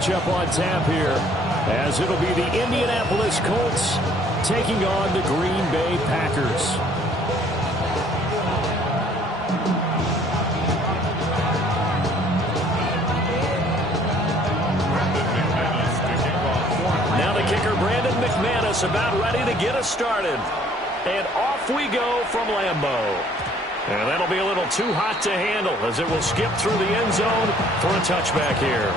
Up on tap here, as it'll be the Indianapolis Colts taking on the Green Bay Packers. Now the kicker, Brandon McManus, about ready to get us started. And off we go from Lambeau. And that'll be a little too hot to handle as it will skip through the end zone for a touchback here.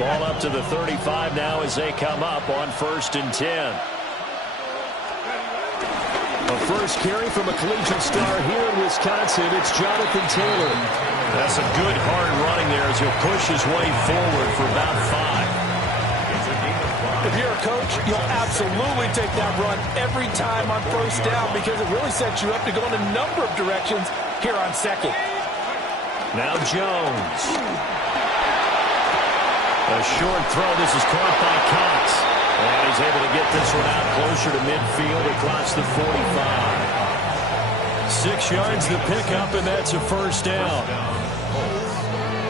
Ball up to the 35 now as they come up on 1st and 10. A first carry from a collegiate star here in Wisconsin. It's Jonathan Taylor. That's some good hard running there as he'll push his way forward for about 5. If you're a coach, you'll absolutely take that run every time on 1st down because it really sets you up to go in a number of directions here on 2nd. Now Jones. A short throw. This is caught by Cox. And he's able to get this one out closer to midfield across the 45. 6 yards the pickup, and that's a 1st down.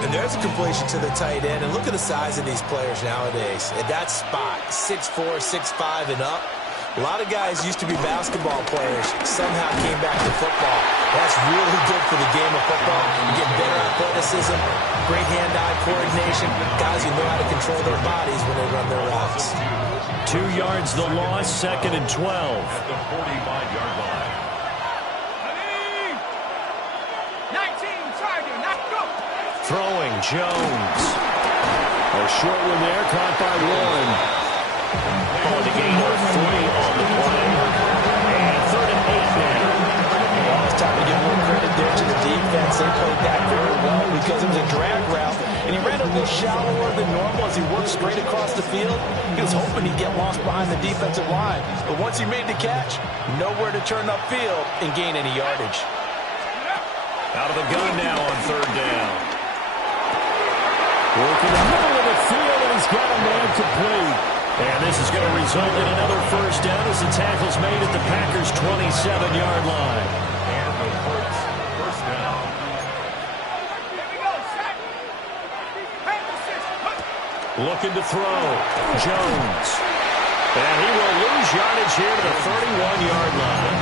And there's a completion to the tight end. And look at the size of these players nowadays. At that spot, 6'4", 6'5", and up. A lot of guys used to be basketball players, somehow came back to football. That's really good for the game of football. You get better athleticism, great hand-eye coordination, guys who know how to control their bodies when they run their routes. 2 yards the loss, 2nd and 12. At the 45-yard line. 19, target, not go. Throwing, Jones. A short one there, caught by Warren. On the gain of 3 on the play. And 3rd and 8 now. Well, it's time to give more credit there to the defense. They played that very well because it was a drag route. And he ran a little shallower than normal as he worked straight across the field. He was hoping he'd get lost behind the defensive line. But once he made the catch, nowhere to turn upfield and gain any yardage. Out of the gun now on 3rd down. Working the middle of the field, and he's got a man complete. And this is going to result in another 1st down as the tackle's made at the Packers' 27-yard line. And the first down. Looking to throw. Jones. And he will lose yardage here to the 31-yard line.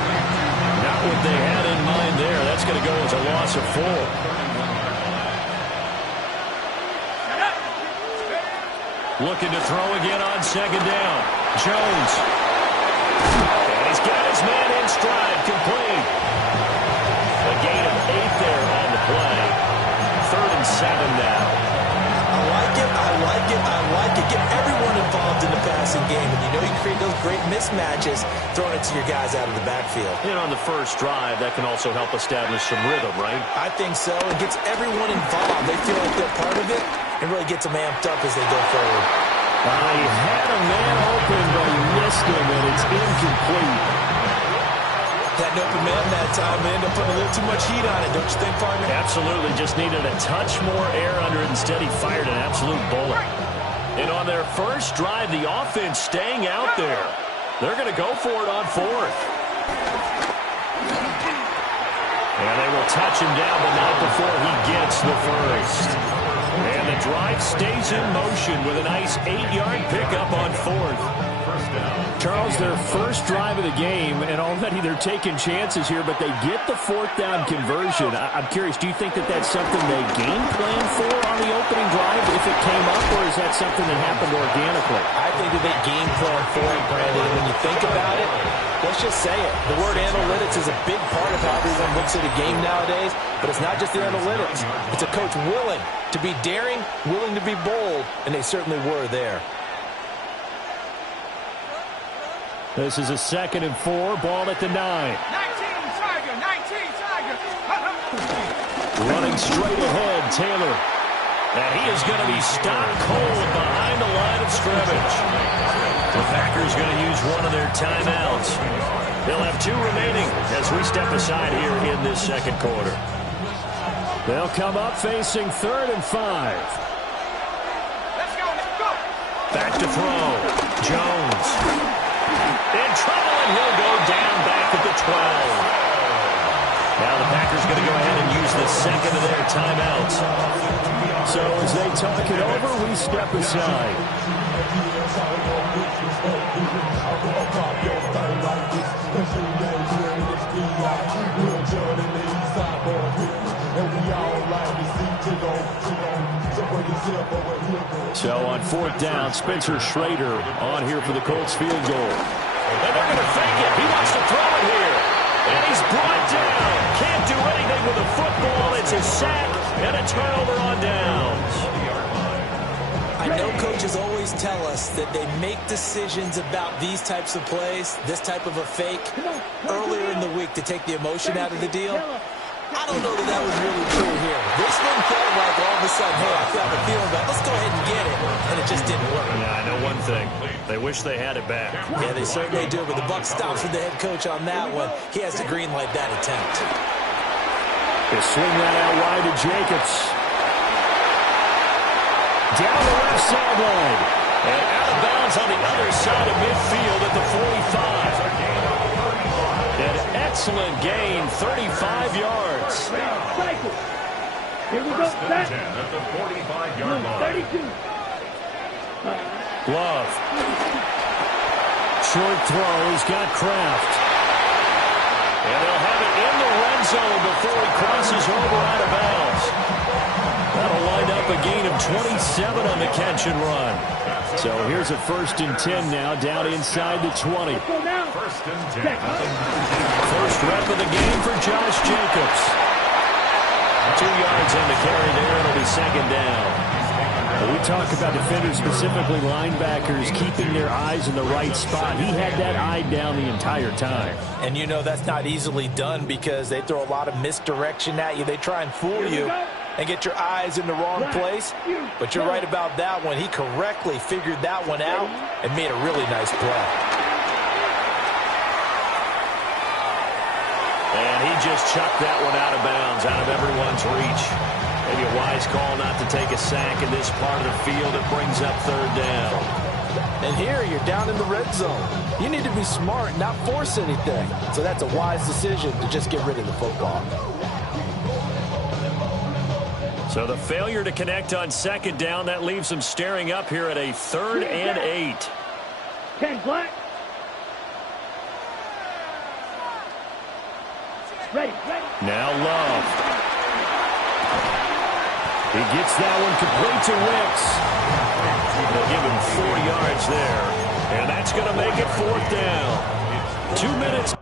Not what they had in mind there. That's going to go as a loss of 4. Looking to throw again on 2nd down. Jones. And he's got his man in stride, complete. A gain of 8 there on the play. 3rd and 7 now. I like it, I like it, I like it. Get everyone involved in the passing game. And you know you create those great mismatches throwing it to your guys out of the backfield. And on the first drive, that can also help establish some rhythm, right? I think so. It gets everyone involved. They feel like they're part of it. And really gets them amped up as they go forward. He had a man open, but he missed him, and it's incomplete. Had an open man that time and ended up putting a little too much heat on it, don't you think, partner? Absolutely. Just needed a touch more air under it. Instead, he fired an absolute bullet. And on their first drive, the offense staying out there. They're going to go for it on 4th. And they will touch him down, but not before he gets the first. And the drive stays in motion with a nice 8-yard pickup on 4th. Charles, their first drive of the game, and already they're taking chances here, but they get the 4th down conversion. I'm curious, do you think that that's something they game plan for on the opening drive if it came up, or is that something that happened organically? I think that they game plan for it, Brandon. And when you think about it, let's just say it. The word analytics is a big part of how everyone looks at a game nowadays, but it's not just the analytics. It's a coach willing to be daring, willing to be bold, and they certainly were there. This is a 2nd and 4, ball at the 9. 19, Tiger, 19, Tiger. Running straight ahead, Taylor. And he is going to be stopped cold behind the line of scrimmage. The Packers going to use one of their timeouts. They'll have 2 remaining as we step aside here in this 2nd quarter. They'll come up facing 3rd and 5. Let's go, let's go. Back to throw. Jones. In trouble, and he'll go down back at the 12. Now the Packers going to go ahead and use the second of their timeouts. So as they talk it over, we step aside. So on fourth down, Spencer Schrader on here for the Colts field goal. And they're going to fake it. He wants to throw it here. And he's brought down. Can't do anything with the football. It's a sack and a turnover on downs. I know coaches always tell us that they make decisions about these types of plays, this type of a fake, earlier in the week to take the emotion out of the deal. I don't know that that was really true here. This one felt like all of a sudden, hey, I got a feeling about let's go ahead and get it. And it just didn't work. Yeah, I know one thing. They wish they had it back. Yeah, they certainly do. But the buck stops with the head coach on that one. He has to green light that attempt. They swing that out wide to Jacobs. Down the left sideline. And out of bounds on the other side of midfield at the 45. An excellent gain, 35 yards. Here we go. Set. At the 45-yard line. 32. Love. Short throw. He's got Kraft. And they'll have it in the red zone before he crosses over out of bounds. That'll wind up a gain of 27 on the catch and run. So here's a 1st and 10 now, down inside the 20. First and 10. First rep of the game for Josh Jacobs. 2 yards on the carry there. It'll be second down. We talk about defenders, specifically linebackers, keeping their eyes in the right spot. He had that eye down the entire time. And you know that's not easily done because they throw a lot of misdirection at you. They try and fool you and get your eyes in the wrong place. But you're right about that one. He correctly figured that one out and made a really nice play. And he just chucked that one out of bounds, out of everyone's reach. Maybe a wise call not to take a sack in this part of the field. It brings up third down. And here you're down in the red zone. You need to be smart, not force anything. So that's a wise decision to just get rid of the football. So the failure to connect on second down, that leaves them staring up here at a 3rd and 8. 10 black. Ready. Now Love. He gets that one complete to Wicks. They'll give him 4 yards there. And that's going to make it 4th down. 2 minutes.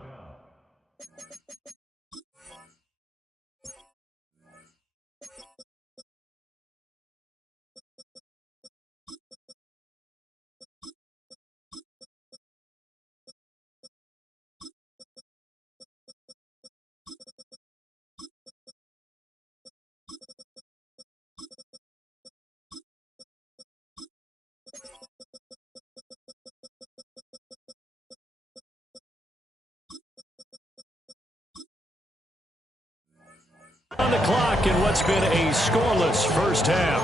On the clock in what's been a scoreless first half.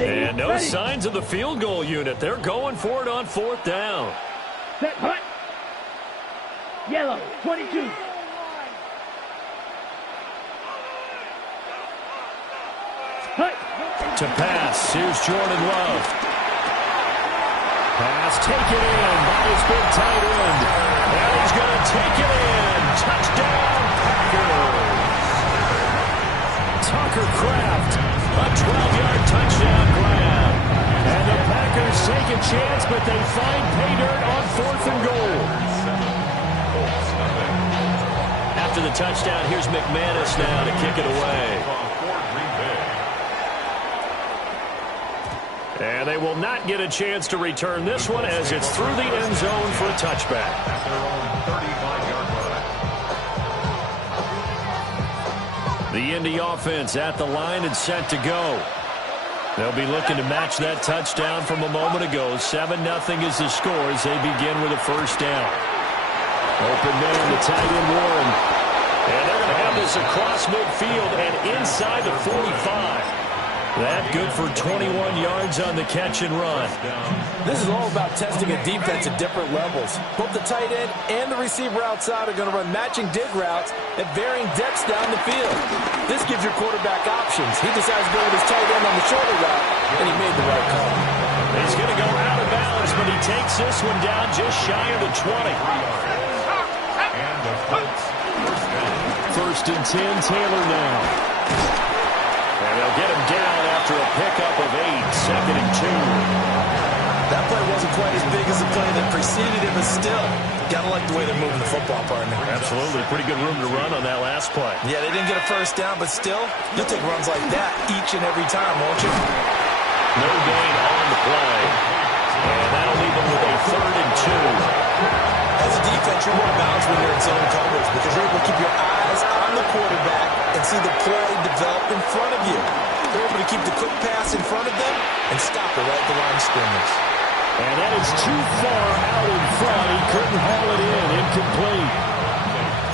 And no signs of the field goal unit. They're going for it on 4th down. Set. Hut. Yellow. 22. Hut. To pass, here's Jordan Love. Pass taken in by his big tight end. And he's going to take it in. Touchdown, Packers. Tucker Kraft, a 12-yard touchdown grab. And the Packers take a chance, but they find pay dirt on 4th and goal. After the touchdown, here's McManus now to kick it away. And they will not get a chance to return this one as it's through the end zone for a touchback. The Indy offense at the line and set to go. They'll be looking to match that touchdown from a moment ago. 7-0 is the score as they begin with a first down. Open man, the tight end Warren. And they're going to have this across midfield and inside the 45. That good for 21 yards on the catch and run. This is all about testing a defense at different levels. Both the tight end and the receiver outside are going to run matching dig routes at varying depths down the field. This gives your quarterback options. He decides to go with his tight end on the shorter route, and he made the right call. He's going to go out of bounds, but he takes this one down just shy of the 20. And the Colts first down. First and 10, Taylor now. And they'll get him down after a pickup of 8, second and 2. That play wasn't quite as big as the play that preceded it, but still, got to like the way they're moving the football, partner. Absolutely. Pretty good room to run on that last play. Yeah, they didn't get a first down, but still, you'll take runs like that each and every time, won't you? No gain on the play. And that'll leave them with a third and 2. As a defense, you're more balanced when you're in zone coverage because you're able to keep your eyes on the quarterback and see the play develop in front of you. They're able to keep the quick pass in front of them and stop it right at the line of scrimmage. And that is too far out in front. He couldn't haul it in. Incomplete.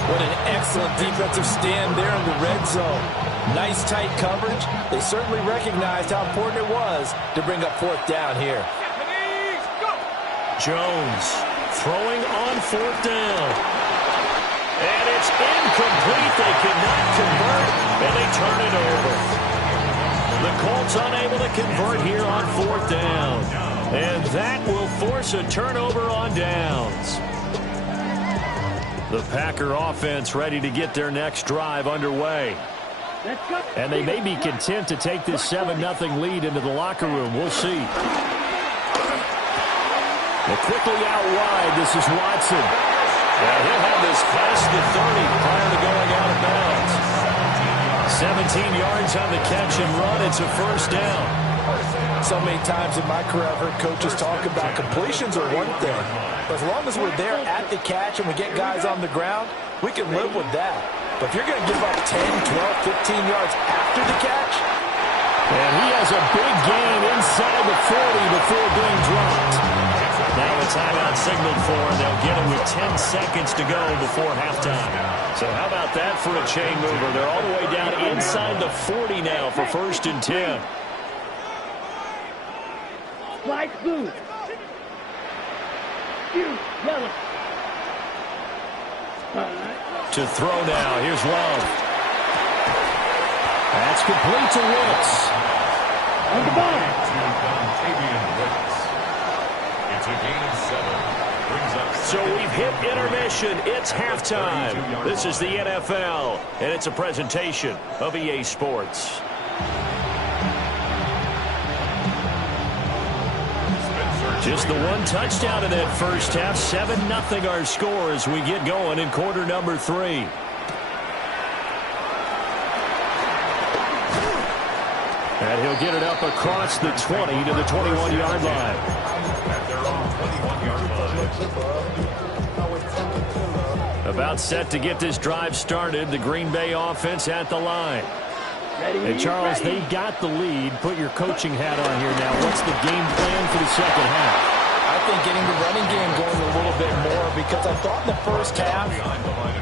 What an excellent defensive stand there in the red zone. Nice tight coverage. They certainly recognized how important it was to bring up fourth down here. Jones throwing on fourth down. And it's incomplete. They cannot convert, and they turn it over. The Colts unable to convert here on fourth down. And that will force a turnover on downs. The Packer offense ready to get their next drive underway. And they may be content to take this 7-0 lead into the locker room. We'll see. Well, quickly out wide, this is Watson. Yeah, he'll have this past the 30 prior to going out of bounds. 17 yards on the catch and run. It's a first down. So many times in my career, I've heard coaches talk about completions are one thing. But as long as we're there at the catch and we get guys on the ground, we can live with that. But if you're going to give up 10, 12, 15 yards after the catch. And he has a big gain inside the 40 before being dropped. Now a timeout signaled for, and they'll get him with 10 seconds to go before halftime. So how about that for a chain mover? They're all the way down inside the 40 now for first and 10. Slide blue. Yellow. To throw now. Here's Love. That's complete to Wicks. On the ball. It's a gain of 7. Brings up So we've hit intermission. It's halftime. This is the NFL, and it's a presentation of EA Sports. Just the one touchdown in that first half. 7-0 our score as we get going in quarter number 3. And he'll get it up across the 20 to the 21-yard line. at their own 21-yard line. About set to get this drive started. The Green Bay offense at the line. And Charles, they got the lead. Put your coaching hat on here now. What's the game plan for the second half? I think getting the running game going a little bit more because I thought in the first half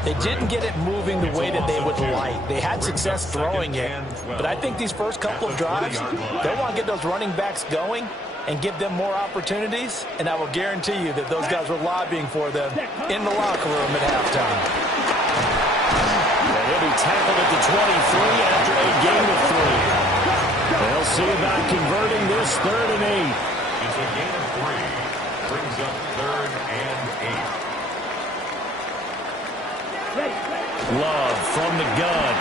they didn't get it moving the way that they would like. They had success throwing it, but I think these first couple of drives, they want to get those running backs going and give them more opportunities, and I will guarantee you that those guys were lobbying for them in the locker room at halftime. And he'll be tackled at the 23 after a gain of 3. They'll see about converting this 3rd and 8. It's a gain of 3. Brings up 3rd and 8. Love from the gun.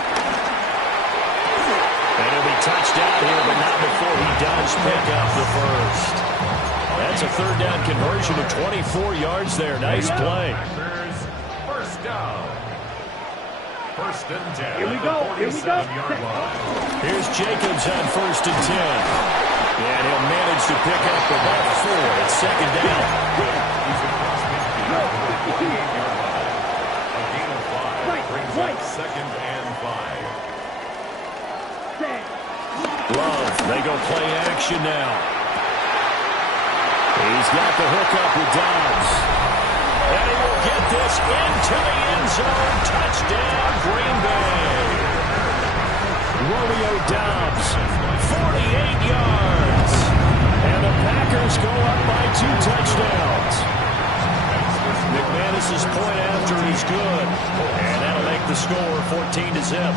And he'll be touched out here, but not before he does pick up the first. That's a 3rd down conversion of 24 yards there. Nice play. First down. First and 10. Here we go. Here we go. Here's Jacobs on 1st and 10. And he'll manage to pick up about 4. It's 2nd down. He's across midfield to the 28-yard line. A gain of 5 brings up 2nd and 5. Love, they go play action now. He's got the hookup with Dobbs. And he will get this into the end zone. Touchdown, Green Bay. Romeo Dobbs, yards. And the Packers go up by 2 touchdowns. McManus's point after is good. And that'll make the score 14-0.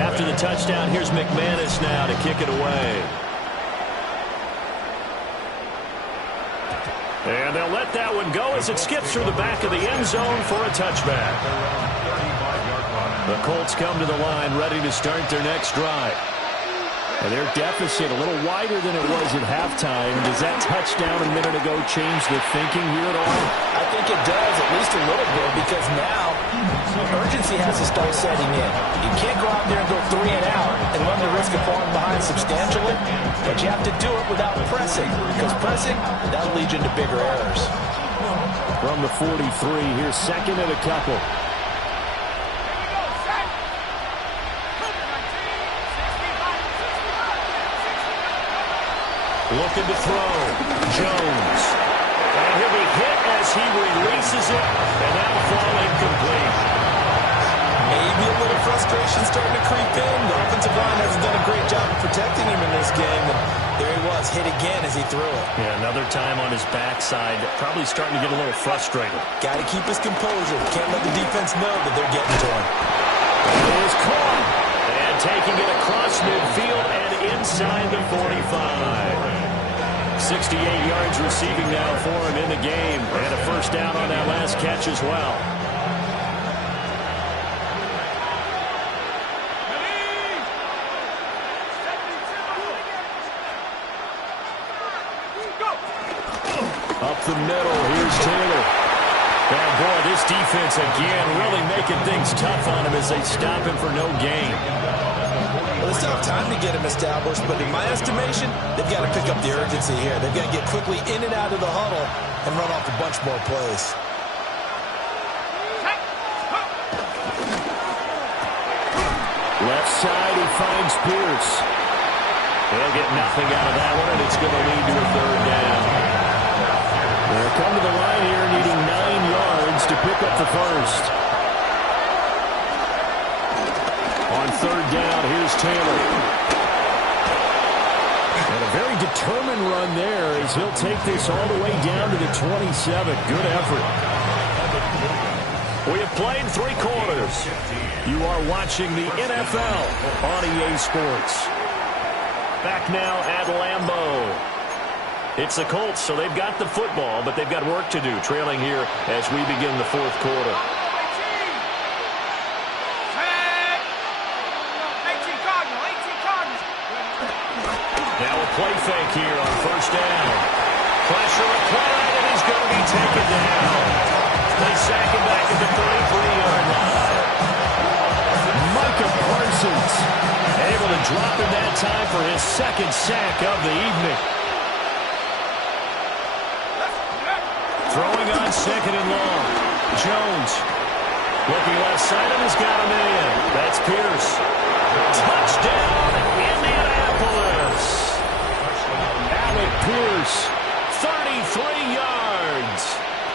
After the touchdown, here's McManus now to kick it away. And they'll let that one go as it skips through the back of the end zone for a touchback. The Colts come to the line ready to start their next drive. And their deficit a little wider than it was at halftime. Does that touchdown a minute ago change the thinking here at all? I think it does, at least a little bit, because now urgency has to start setting in. You can't go out there and go 3 and out and run the risk of falling behind substantially, but you have to do it without pressing, because pressing, that'll lead you into bigger errors. From the 43, here's second and a couple. Looking to throw. Jones. And he'll be hit as he releases it, and that'll fall incomplete. Maybe a little frustration starting to creep in. The offensive line hasn't done a great job of protecting him in this game. And there he was, hit again as he threw it. Yeah, another time on his backside. Probably starting to get a little frustrated. Got to keep his composure. Can't let the defense know that they're getting to him. It is caught. And taking it across midfield and inside the 45. 68 yards receiving now for him in the game. And a first down on that last catch as well. Up the middle, here's Taylor. And boy, this defense again really making things tough on him as they stop him for no gain. Well, they still have time to get him established, but in my estimation, they've got to pick up the urgency here. They've got to get quickly in and out of the huddle and run off a bunch more plays. Left side, he finds Pierce. They'll get nothing out of that one, and it's going to lead to a third down. They'll come to the line here needing 9 yards to pick up the first. On third down, here's Taylor. And a very determined run there as he'll take this all the way down to the 27. Good effort. We have played 3 quarters. You are watching the NFL on EA Sports. Back now at Lambeau. It's the Colts, so they've got the football, but they've got work to do, trailing here as we begin the fourth quarter. Now a play fake here on first down. Pressure applied, and he's going to be taken down. They sack him back at the 33-yard line. Micah Parsons able to drop him that time for his second sack of the evening. Throwing on second and long. Jones looking left side and has got him in. That's Pierce. Touchdown, Indianapolis. Alec Pierce. 33 yards.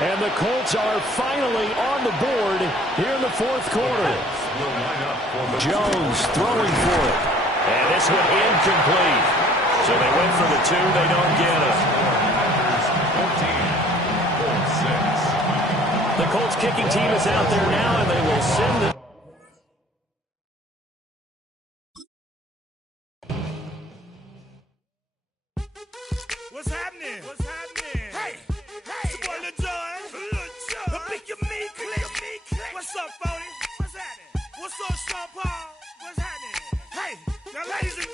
And the Colts are finally on the board here in the fourth quarter. Jones throwing for it. And this one incomplete. So they went for the 2. They don't get it. The Colts kicking team is out there now, and they will send it. What's happening? What's happening? Hey, hey, it's your boy Lil Jon. Pick your meat click. What's up, Bodie? What's happening? What's up, Sean Paul? What's happening? Hey, now ladies and